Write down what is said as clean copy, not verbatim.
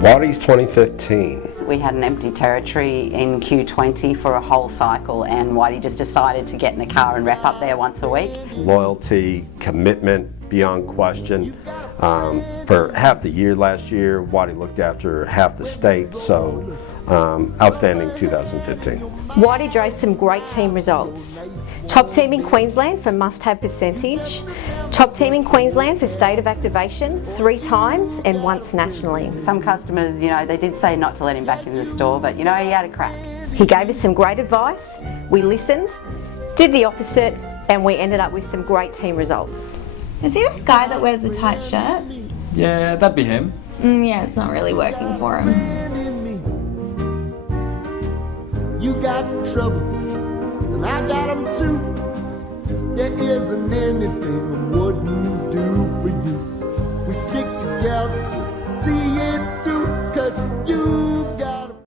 Waddy's 2015. We had an empty territory in Q20 for a whole cycle, and Whitey just decided to get in the car and wrap up there once a week. Loyalty, commitment beyond question. For half the year last year, Waddy looked after half the state, so outstanding 2015. Whitey drove some great team results. Top team in Queensland for must-have percentage. Top team in Queensland for state of activation 3 times and once nationally. Some customers, they did say not to let him back in the store, but he had a crack. He gave us some great advice, we listened, did the opposite, and we ended up with some great team results. Is he the guy that wears the tight shirts? Yeah, that'd be him. Yeah, it's not really working for him. You got trouble, and I got them too. There isn't anything I wouldn't do for you. We stick together.